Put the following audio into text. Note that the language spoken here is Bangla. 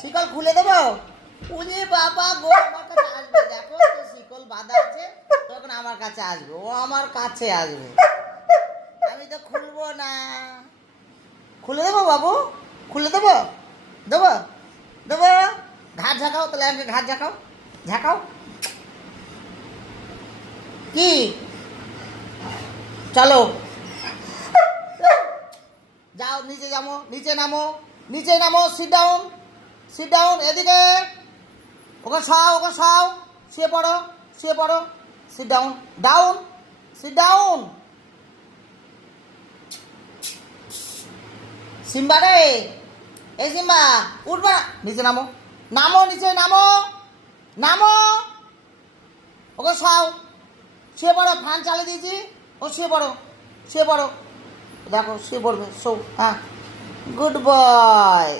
শিকল খুলে দেবো? উনি বাবা গো, আমার কাছে আসবে। দেখো তো শিকল বাঁধা আছে, তখন আমার কাছে আসবে, ও আমার কাছে আসবে। আমি তো খুলবো না। খুলে দেবো বাবু? খুলে দেবো? দেবো? দেবো? ঘাট ঝাঁকাও, তাহলে আমাকে ঘাট ঝাঁকাও, ঝাঁকাও। কি? চলো যাও, নিচে যাবো, নিচে নামো, নিচে নামো। Sit down, sit down. এদিকে ওকে খাও, ওকে খাও। শুয়ে পড়ো, শুয়ে পড়ো। Sit down, down, sit down. Simba রে, এই সিম্বা, উঠবা না। নিচে নামো, নামো, নিচে নামো, নামো। ওকে খাও, শুয়ে পড়ো। ফ্যান চালিয়ে দিয়েছি, ও শুয়ে পড়ো, শুয়ে পড়ো। দেখো শুয়ে পড়বে, শো। হ্যাঁ, গুড বয়।